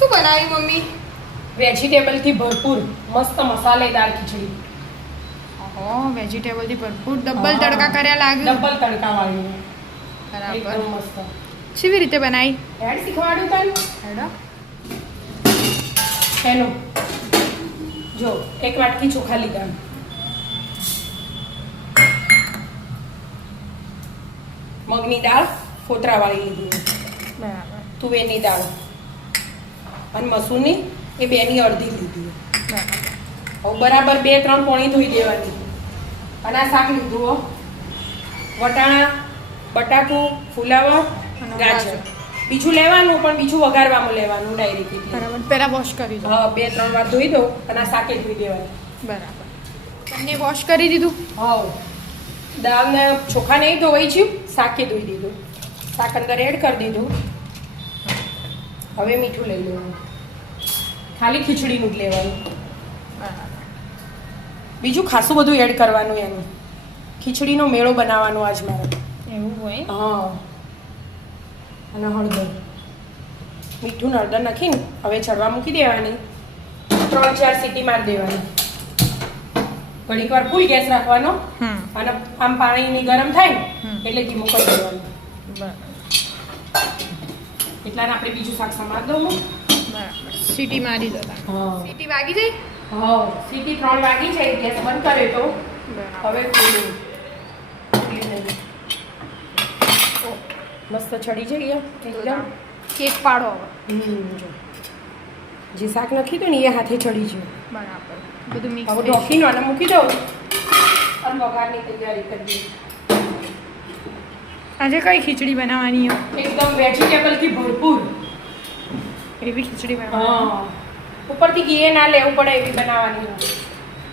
શું બનાવી મમ્મી? વેજીટેબલથી ભરપૂર મસ્ત મસાલેદાર ખીચડી. ઓહો, વેજીટેબલથી ભરપૂર ડબલ તડકા કર્યા લાગ્યું. ડબલ તડકા વાળી બરાબર. એકદમ મસ્ત. કેવી રીતે બનાવી? એડ શીખવાડ્યું તને? હેડો. હેલો જો 1 વાટકી ચોખા લીધા, મગની દાળ ફોતરાવાળી લીધી, બરાબર. તુવેરની દાળ અને મસૂરની એ બેની અડધી લીધી. બરાબર. હવે બરાબર 2-3 પોણી ધોઈ દેવાની. અને આ શાક લીધું હો, વટાણા, બટાકું, ફુલાવર, અને ગાજર. બીજું લેવાનું પણ બીજું વઘારવામાં લેવાનું ડાયરેક્ટ. બરાબર. પહેલા વોશ કરી દો. હા 2-3 વાર ધોઈ દો અને આ શાકે ધોઈ દેવાનું. બરાબર. બંને વોશ કરી દીધું. હા દાળને ચોખા નહીં ધોવાઈ છે, શાકે ધોઈ દીધું. શાક અંદર એડ કરી દીધું. હવે મીઠું લઈ લેવાનું, ખાલી ખીચડીનું જ લેવાનું. બરાબર. બીજું ખાસું બધું એડ કરવાનું એનું. ખીચડીનો મેળો બનાવવાનો આજ મારે. એવું હોય? હા અને હળદર, મીઠું ને હળદર નાખીને હવે ચડવા મૂકી દેવાની. 3-4 સીટી મારી દેવાની. ઘડીક વાર ફૂલ ગેસ રાખવાનો અને આમ પાણીની ગરમ થાય ને એટલે ધીમું કરી દેવાનું. બરાબર. એટલાને આપણે બીજું શાક સમાર દઉં હું. બરાબર. સીટી મારી દો. હા સીટી વાગી જાય? હા સીટી 3 વાગી છે, ગેસ બંધ કરે તો બરાબર. હવે ખોલું. મસ્ત ચડી જઈએ એકદમ. કેક પાડો હવે. જો જે શાક નાખી દો ને એ હાથે ચડી જાય. બરાબર. બધું મિક્સ. હવે ઢોકીને આને મૂકી દઉં અને વઘારની તૈયારી કરી દઈએ. આજે કઈ ખીચડી બનાવવાની છે? એકદમ વેજીટેબલથી ભરપૂર. એવી ખીચડી બનાવવાની. હા ઉપરથી ઘી ના લેવું પડે એવી બનાવવાની.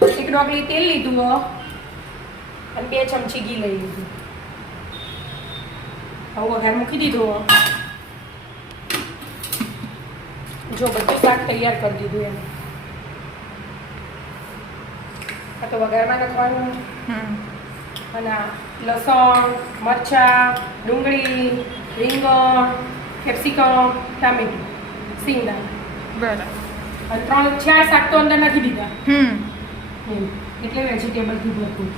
1 ડોગલી તેલ લીધું હો અને 2 ચમચી ઘી લઈ લીધું. હવે વઘાર મૂકી દીધું હો. જો બધું શાક તૈયાર કરી દીધું એને. આ તો વઘારમાં નાખવાનું. અને લસણ, મરચાં, ડુંગળી, રીંગણ, કેપ્સિકમ, ટામેટું, સિંગદાણા. બરાબર. અને 3-4 શાક તો અંદર નાખી દીધા. એટલે વેજીટેબલથી ભરપૂર.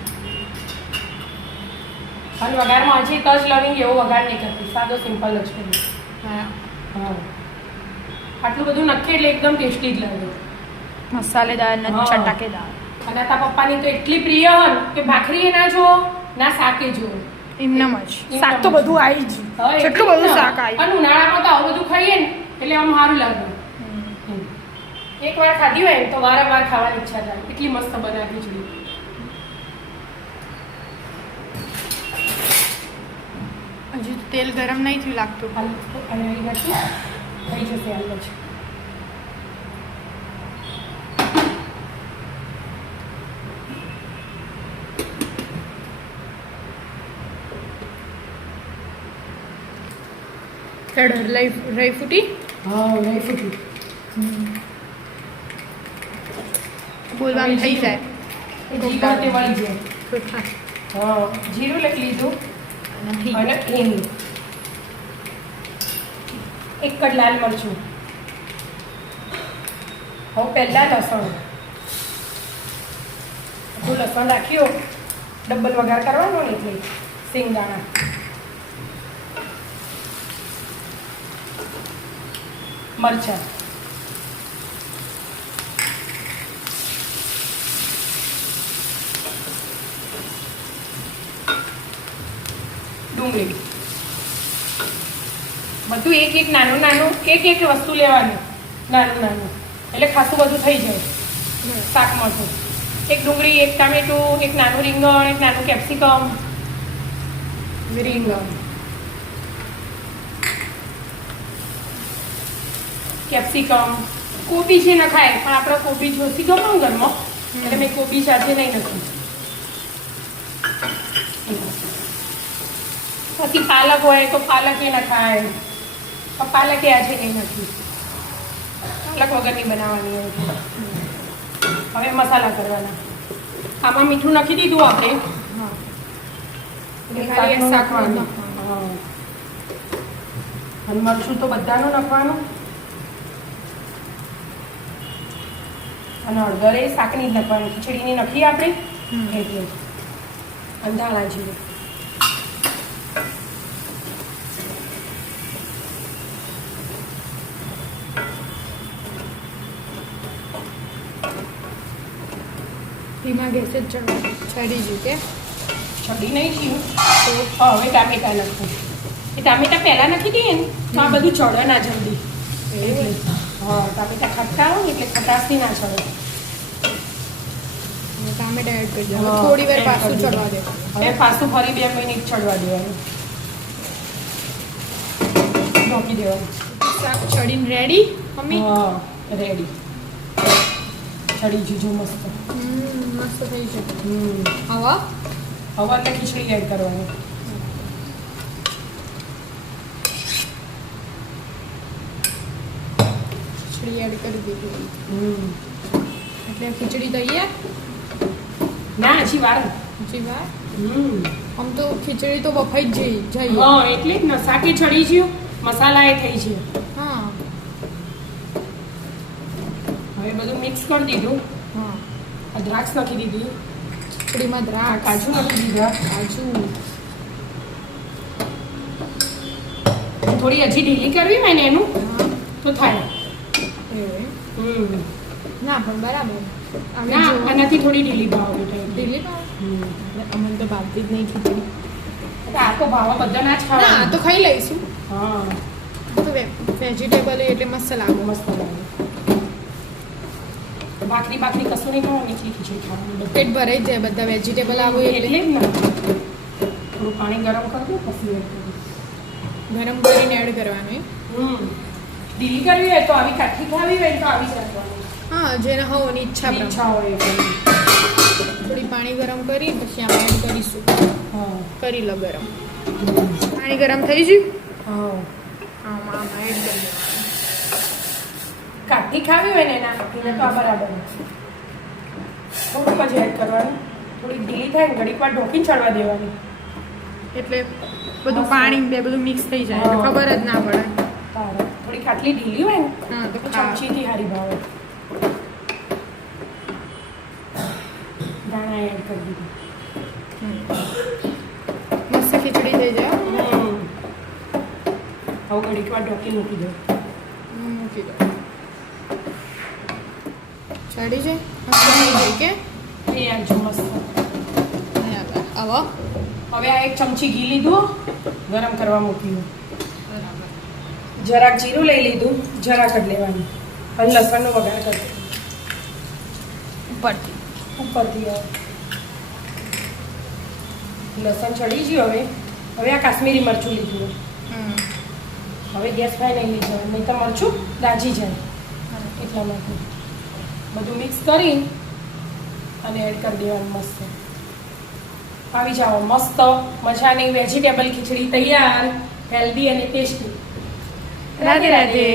અને વઘારમાં હજી તજ લવિંગ એવો વઘાર નહીં કરતી, સાદો સિમ્પલ જ કરું. હા. આટલું બધું નાખીએ એટલે એકદમ ટેસ્ટી જ લાગે. મસાલેદાર ને હા. ચટાકેદાર. અને તારા પપ્પાની તો એટલી પ્રિય હોય ને કે ભાખરી ના જો ના શાકે જો. એમનામ જ. શાક તો બધું આવી જ. કેટલું બધું શાક આવ્યું. અને ઉનાળામાં તો આવું બધું ખાઈએ ને એટલે આમ સારું લાગે. એકવાર ખાધી હોય ને તો વારંવાર ખાવાની ઈચ્છા થાય. એટલી મસ્ત બને ખીચડી. હજી તો તેલ ગરમ નહીં થયું લાગતું. થઈ જશે હાલ જ. રહી ફૂટી. હા રહી ફૂટી. બોલવાનું થઈ જાય. જીરું તે વળી જાય. હા જીરું લઈ લીધું અને હિંગ, 1 કડ લાલ મરચું. હવે પહેલાં લસણ, જો લસણ રાખ્યો ડબલ વઘાર કરવાનો ને એટલે સિંગદાણા, મરચાં, ડુંગળી, બધું એક નાનું નાનું એક વસ્તુ લેવાનું, નાનું નાનું એટલે ખાસું બધું થઈ જાય શાકમાં. તો 1 ડુંગળી, 1 ટામેટું, 1 નાનું રીંગણ, 1 નાનું કેપ્સિકમ, કેપ્સિકમ, કોબી છે ન ખાય પણ આપણે કોબી જોશી ગમે ઘરમાં એટલે મેં કોબી સાથે નહીં નાખી. પછી પાલક હોય તો પાલક એ ન ખાય, પણ પાલક એ આજે નહીં નથી. પાલક વગરની બનાવવાની હોય. હવે મસાલા કરવાના. આમાં મીઠું નાખી દીધું આપણે. શાકવાનું. અને મરચું તો બધાનું નાખવાનું. અને હળદર એ શાકની જ નાખવાની, ખીચડીની નખી આપણે હમ. એટલે અને ધાણા જીરું. ધીમા ગેસે જ ચડી ગયું કે ચડી નહીં થયું તો હવે ટામેટા નાખું. એ ટામેટા પહેલાં નાખી દઈએ ને તો આ બધું ચડે ના જલ્દી. એટલે હા, ટામેટા ખટ્ટા હોય ને એટલે ખટાશથી ના ચડે. ટામેટા એડ કરી દો હા, થોડી વાર add પાછું કરી ચડવા દે હવે પાછું ફરી 2 મિનિટ ચડવા દેવાનું, ઢોકી દેવાનું. શાક ચડીને રેડી મમ્મી હા, રેડી. ચડી જીજો મસ્ત. મસ્ત થઈ છે હમ હવા હવે એટલે ખીચડી એડ કરવાની. ખીચડી એડ કરી દીધી હમ એટલે ખીચડી તૈયાર ના હજી વાર. હજી વાર હમ આમ તો ખીચડી તો બફાઈ જ જઈએ હા, એટલે જ ને શાકે ચડી ગયું, મસાલા એ થઈ ગયો. હા હવે બધું મિક્સ કરી દીધું. હા આ દ્રાક્ષ નાખી દીધી, ખીચડીમાં આ દ્રાક્ષ કાજુ નાખી દીધા. કાજુ થોડી હજી ઢીલી કરવી હોય ને એનું હા તો થાય. એવું હમ ના પણ બરાબર અમે ના, જો આનાથી થોડી ઢીલી ભાવ બેટા. દિલ્હી માં હમ અમને તો ભાવતી જ નહીં ખીચડી એટલે આ તો ભાવ બધા ના જ ના આ ખાવા. તો ખાઈ લઈશું હા, આ તો વેજીટેબલ એટલે મસ્ત લાગે મસ્ત લાગે. ભાખરી બાખરી કશું નહીં ખાવાનું, એટલી ખીચડી ખાવાની. પેટ ભરાઈ જ જાય બધા વેજીટેબલ આવું એટલે એટલે જ ને થોડું પાણી ગરમ કરી દો પછી એડ કરો. ગરમ કરીને એડ કરવાનું એમ? હમ ઢીલી કરવી હોય તો આવી, કાઠી ખાવી હોય તો આવી જ રાખવાની. હા જેને હોવાની ઈચ્છા પ્રમાણે ઈચ્છા હોય એટલે. થોડી પાણી ગરમ કરી પછી આમાં એડ કરીશું હા કરી લો ગરમ પાણી ગરમ થઈ ગયું હા, આમાં એડ કરી દેવાનું કાઠી ખાવી હોય ને એના નાખીને તો આ બરાબર. થોડુંક જ એડ કરવાનું, થોડી ઢીલી થાય ને ઘડીક વાર ઢોકીને ચડવા દેવાની. એટલે બધું પાણી બે બધું મિક્સ થઈ જાય એટલે હા. ખબર જ ના પડે તારે થોડી ખાટલી ઢીલી હોય ને હા તો તો ખા ચમચીથી હારી ભાવે. દાણા એડ કરી દીધું. મસ્ત ખીચડી થઈ જાય હો. હવે ઘડીક વાર ઢોકી મૂકી દો. મૂકી દો ચડી જાય મસ્ત થઈ ગઈ કે એ આવજો મસ્ત. આવો હવે આ એક ચમચી ઘી લીધું, ગરમ કરવા મૂક્યું. બરાબર જરાક જીરું લઈ લીધું, જરાક જ લેવાનું. અને લસણનો વઘાર કરી દો ઉપરથી ઉપરથી. લસણ ચડી ગયું. હવે આ કાશ્મીરી મરચું લીધું. હવે ગેસ ફ્રાય નહીં લીધો, નહીં તો મરચું દાજી જાય એટલા માટે. બધું મિક્સ કરી અને એડ કરી દેવાનું મસ્ત. આવી જાઓ મસ્ત મજાની વેજીટેબલ ખીચડી તૈયાર, હેલ્ધી અને ટેસ્ટી. રાધે રાધે.